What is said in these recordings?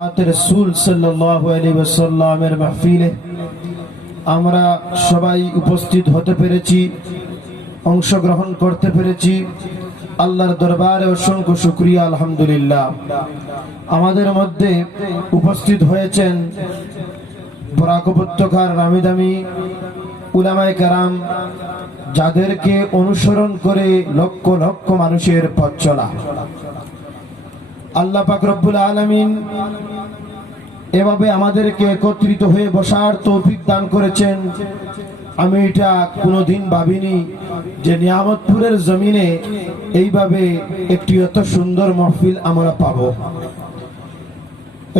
রসুল আলাইহি মাহফিলে আমরা সবাই উপস্থিত হতে পেরেছি, অংশগ্রহণ করতে পেরেছি। আল্লাহর দরবারে অসংখ্য শুক্রিয়া, আলহামদুলিল্লাহ। আমাদের মধ্যে উপস্থিত হয়েছেন বরাক উপত্যকার নামি দামি উলামায়ে কারাম, যাদেরকে অনুসরণ করে লক্ষ লক্ষ মানুষের পথ চলা। আল্লাহ পাক রব্বুল আলামিন এভাবে আমাদেরকে একত্রিত হয়ে বসার তৌফিক দান করেছেন। আমি এটা কোনোদিন ভাবিনি যে নিয়ামতপুরের জমিনে এইভাবে একটি এত সুন্দর মহফিল আমরা পাব।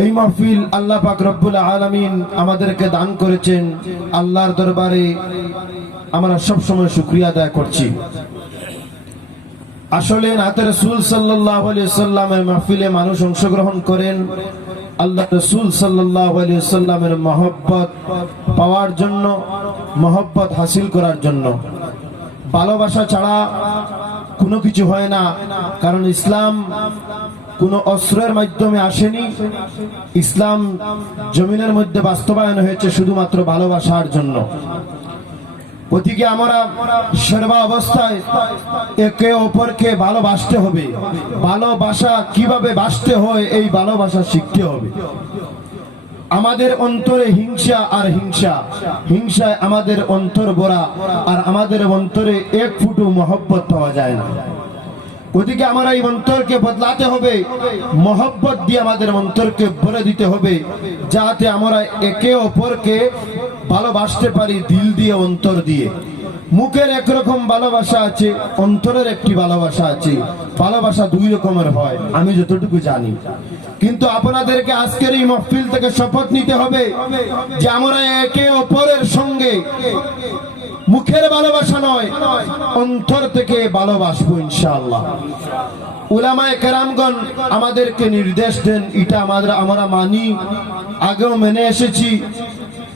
এই মহফিল আল্লাহ পাক রব্বুল আলামিন আমাদেরকে দান করেছেন। আল্লাহর দরবারে আমরা সব সময় শুকরিয়া আদায় করছি। আসলে নাতে রসুল সাল্লাহ সাল্লামের মাহফিলে মানুষ অংশগ্রহণ করেন। আল্লাহ রসুল সাল্লাহ সাল্লামের মহব্বত পাওয়ার জন্য, মহব্বত হাসিল করার জন্য। ভালোবাসা ছাড়া কোনো কিছু হয় না, কারণ ইসলাম কোনো অস্ত্রের মাধ্যমে আসেনি। ইসলাম জমিনের মধ্যে বাস্তবায়ন হয়েছে শুধুমাত্র ভালোবাসার জন্য। ওদিকে আমরা সর্বা অবস্থায় একে অপরকে ভালোবাসতে হবে। ভালোবাসা কীভাবে বাসতে হয়, এই ভালোবাসা শিখতে হবে। আমাদের অন্তরে হিংসা আর হিংসা। হিংসায় আমাদের অন্তর ভরা আর আমাদের অন্তরে এক ফুটু মহব্বত পাওয়া যায় না। ওদিকে আমরা এই অন্তরকে বদলাতে হবে, মহব্বত দিয়ে আমাদের অন্তরকে ভরে দিতে হবে, যাতে আমরা একে অপরকে ভালোবাসতে পারি দিল দিয়ে, অন্তর দিয়ে। মুখের একরকম ভালোবাসা আছে, অন্তরের একটি ভালোবাসা আছে। ভালোবাসা দুই রকমের হয়, আমি যতটুকু জানি। কিন্তু আপনাদেরকে আজকের এই মহফিল থেকে শপথ নিতে হবে যে আমরা একে অপরের সঙ্গে মুখের ভালোবাসা নয়, অন্তর থেকে ভালোবাসবো ইনশাআল্লাহ। উলামায়ে কেরামগণ আমাদেরকে নির্দেশ দেন, এটা আমাদের আমরা মানি, আগেও মেনে এসেছি।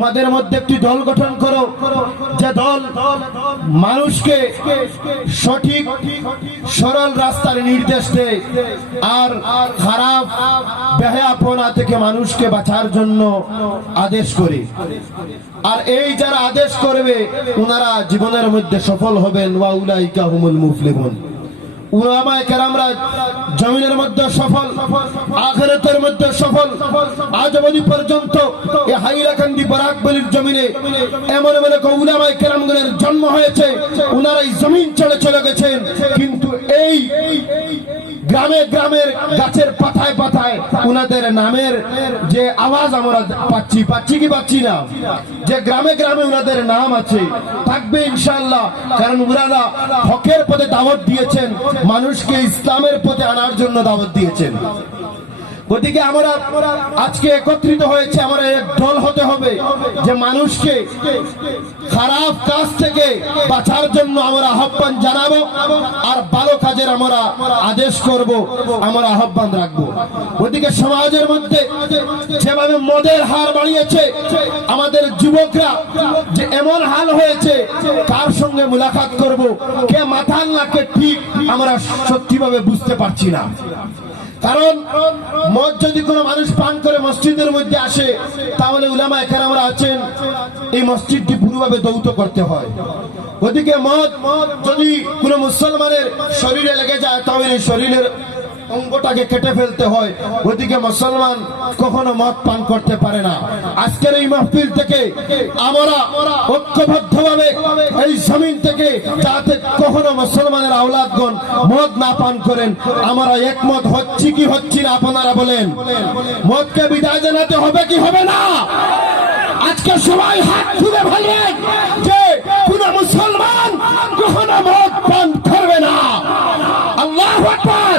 তোমাদের মধ্যে একটি দল গঠন করো। যে দল মানুষকে সঠিক, সরল রাস্তার নির্দেশ দেয় আর খারাপ বেহায়াপনা থেকে মানুষকে বাঁচার জন্য আদেশ করে। আর এই যারা আদেশ করবে ওনারা জীবনের মধ্যে সফল হবেন। ওয়া উলাইকা হুমুল মুফলিহুন। উলামায়ে কেরামরা জমিনের মধ্যে সফল, আখিরাতের মধ্যে সফল, আজ অবধি পর্যন্ত এই হাইলাকান্দি বরাকবলির জমিনে এমন এমন উলামায়ে কেরামগণের জন্ম হয়েছে, উনারাই জমিন ছেড়ে চলে গেছেন, কিন্তু এই গ্রামে গ্রামের গাছের পাতায় পাতায় উনাদের নামের যে আওয়াজ আমরা পাচ্ছি পাচ্ছি কি পাচ্ছি না? যে গ্রামে গ্রামে ওনাদের নাম আছে, থাকবে ইনশাল্লাহ কারণ উনারা হকের পথে দাওয়াত দিয়েছেন, মানুষকে ইসলামের পথে আনার জন্য দাওয়াত দিয়েছেন। ওদিকে আমরা আজকে একত্রিত হয়েছে, আমরা এক দল হতে হবে যে মানুষকে খারাপ কাজ থেকে বাঁচার জন্য আমরা আহ্বান জানাব আর ভালো কাজের আমরা আদেশ করব, আমরা আহ্বান রাখব। ওদিকে সমাজের মধ্যে যেভাবে মদের হার বাড়িয়েছে, আমাদের যুবকরা যে এমন হাল হয়েছে, কার সঙ্গে মুলাকাত করব, কে মাথাল নাকে ঠিক, আমরা সত্যিভাবে বুঝতে পারছি না। কারণ মদ যদি কোনো মানুষ পান করে মসজিদের মধ্যে আসে, তাহলে উলামা এখানে আমরা আছেন, এই মসজিদটি পুরোভাবে দৌত করতে হয়। ওদিকে মদ যদি কোনো মুসলমানের শরীরে লেগে যায়, তাহলে শরীরের অঙ্গটাকে কেটে ফেলতে হয়। ওদিকে মুসলমান কখনো মদ পান করতে পারে না। আজকের এই মাহফিল থেকে আমরা ঐক্যবদ্ধভাবে এই জমিন থেকে যাতে কখনো মুসলমানের আওলাদগণ মদ না পান করেন, আমরা একমত হচ্ছি কি হচ্ছি না আপনারা বলেন। মদকে বিদায় জানাতে হবে কি হবে না? আজকে সবাই হাত তুলে বলেন যে কোন মুসলমান কখনো মদ পান করবে না। আল্লাহ আকবার।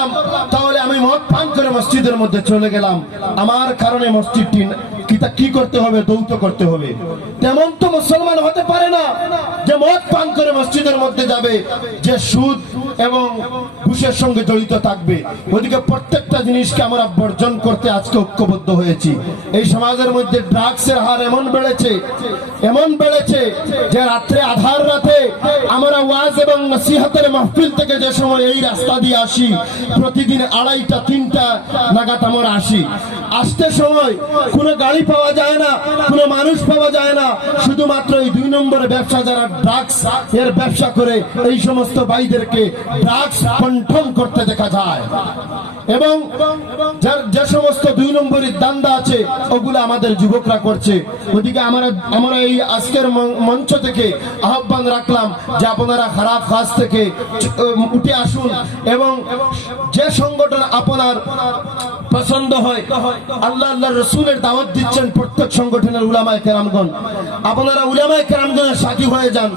মসজিদের মধ্যে চলে গেলাম। আমার কারণে মসজিদটি কি- করতে হবে দৌত করতে হবে। তেমন তো মুসলমান হতে পারে না যে মদ পান করে মসজিদের মধ্যে যাবে, যে সুদ এবং ঘুষের সঙ্গে জড়িত থাকবে। ওদিকে প্রত্যেকটা জিনিসকে আমরা বর্জন করতে আজকে ঐক্যবদ্ধ হয়েছি। এই সমাজের মধ্যে ড্রাগসের হার এমন বেড়েছে এমন বেড়েছে যে রাত্রে আধার রাতে আমরা ওয়াজ এবং নসিহতের মাহফিল থেকে যে সময় এই রাস্তা দিয়ে আসি, প্রতিদিন আড়াইটা, তিনটা নাগাদ আমরা আসি। আসতে সময় কোনো গাড়ি পাওয়া যায় না, কোনো মানুষ পাওয়া যায় না। শুধুমাত্র এই দুই নম্বরে ব্যবসা যারা ড্রাগস এর ব্যবসা করে, এই সমস্ত ভাইদেরকে ড্রাগস করতে দেখা যায়। এবং যে সমস্ত দুই নম্বরের দান্দা আছে, ওগুলো আমাদের যুবকরা করছে। ওদিকে আমরা আমরা এই আজকের মঞ্চ থেকে আহ্বান রাখলাম যে আপনারা খারাপ কাজ থেকে উঠে আসুন এবং যে সংগঠন আপনার পছন্দ হয়, আল্লাহ আল্লাহ রসুলের দাওয়াত দিচ্ছেন প্রত্যেক সংগঠনের উলামায় কেরামগণ। আপনারা উলামায় কেরামগণের সাথী হয়ে যান,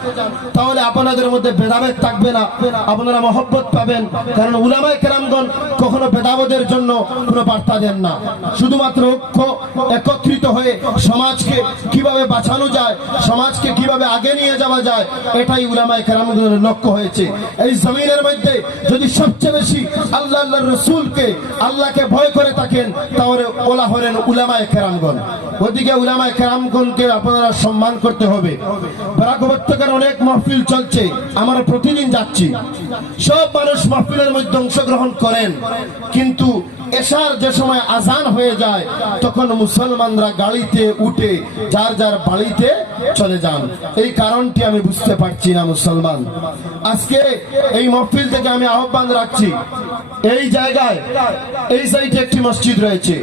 তাহলে আপনাদের মধ্যে ভেদাভেদ থাকবে না। আপনারা মহব্বত পাবেন। কারণ উলামায় কেরামগণ কখনো ভেদাভেদের জন্য কোনো বার্তা দেন না। শুধুমাত্র ঐক্য একত্রিত হয়ে সমাজকে কীভাবে বাঁচানো যায়, সমাজকে কীভাবে আগে নিয়ে যাওয়া যায়, এটাই উলামায় কেরামগণের লক্ষ্য হয়েছে। এই জমিনের মধ্যে যদি সবচেয়ে বেশি আল্লাহ আল্লাহ রসুলকে আল্লাহকে ভয় করে থাকেন, তাহলে ওলা হলেন উলামায় কেরামগণ। ওদিকে উলামায় কেরামগণকে আপনারা সম্মান করতে হবে। বরাক অনেক মহফিল চলছে, আমরা প্রতিদিন যাচ্ছি। সব মানুষ মহফিলের মধ্যে অংশগ্রহণ করেন। কিন্তু এশার যে সময় আজান হয়ে যায়, তখন মুসলমানরা গাড়িতে উঠে যার যার বাড়িতে চলে যান। এই কারণটি আমি বুঝতে পারছি না মুসলমান। আজকে এই মহফিল থেকে আমি আহ্বান রাখছি, এই জায়গায়, এই সাইডে একটি মসজিদ রয়েছে,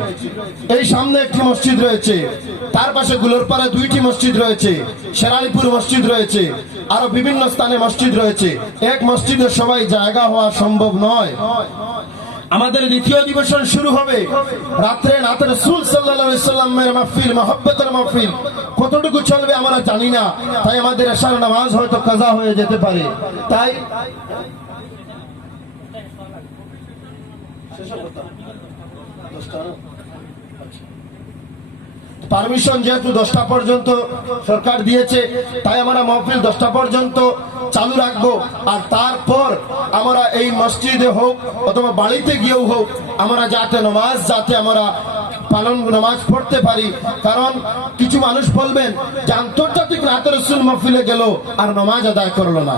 এই সামনে একটি মসজিদ রয়েছে, তার পাশে গুলোরপাড়া দুইটি মসজিদ রয়েছে, শেরালিপুর মসজিদ রয়েছে, আরও বিভিন্ন স্থানে মসজিদ রয়েছে। এক মসজিদে সবাই জায়গা হওয়া সম্ভব নয়। আমাদের দ্বিতীয় অধিবেশন শুরু হবে। রাত্রে রাতে রসুল সাল্লামের মাহফিল, মহব্বতের মাহফিল। কতটুকু চলবে আমরা জানি না, তাই আমাদের এশার নামাজ হয়তো কাজা হয়ে যেতে পারে। তাই পারমিশন যেহেতু দশটা পর্যন্ত সরকার দিয়েছে, তাই আমরা মহফিল দশটা পর্যন্ত চালু রাখব। আর তারপর আমরা এই মসজিদে হোক অথবা বাড়িতে গিয়েও হোক, আমরা যাতে নমাজ, যাতে আমরা পালন নামাজ পড়তে পারি। কারণ কিছু মানুষ বলবেন যে আন্তর্জাতিক রাত রসুল মফিলে গেল আর নমাজ আদায় করল না।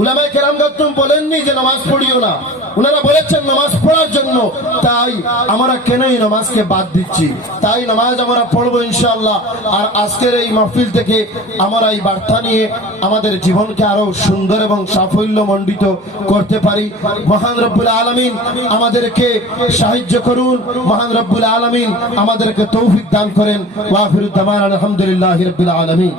উলামায় কেরাম গত্তম বলেননি যে নামাজ পড়িও না। উনারা বলেছেন নামাজ পড়ার জন্য। তাই আমরা কেনই নামাজকে বাদ দিচ্ছি? তাই নামাজ আমরা পড়ব ইনশাল্লাহ আর আজকের এই মাহফিল থেকে আমরা এই বার্তা নিয়ে আমাদের জীবনকে আরও সুন্দর এবং সাফল্য মণ্ডিত করতে পারি। মহান রব্বুল আলমিন আমাদেরকে সাহায্য করুন। মহান রব্বুল আলমিন আমাদেরকে তৌফিক দান করেন। ওয়াফিরুদ্দামান আলহামদুলিল্লাহ রব্বুল আলমিন।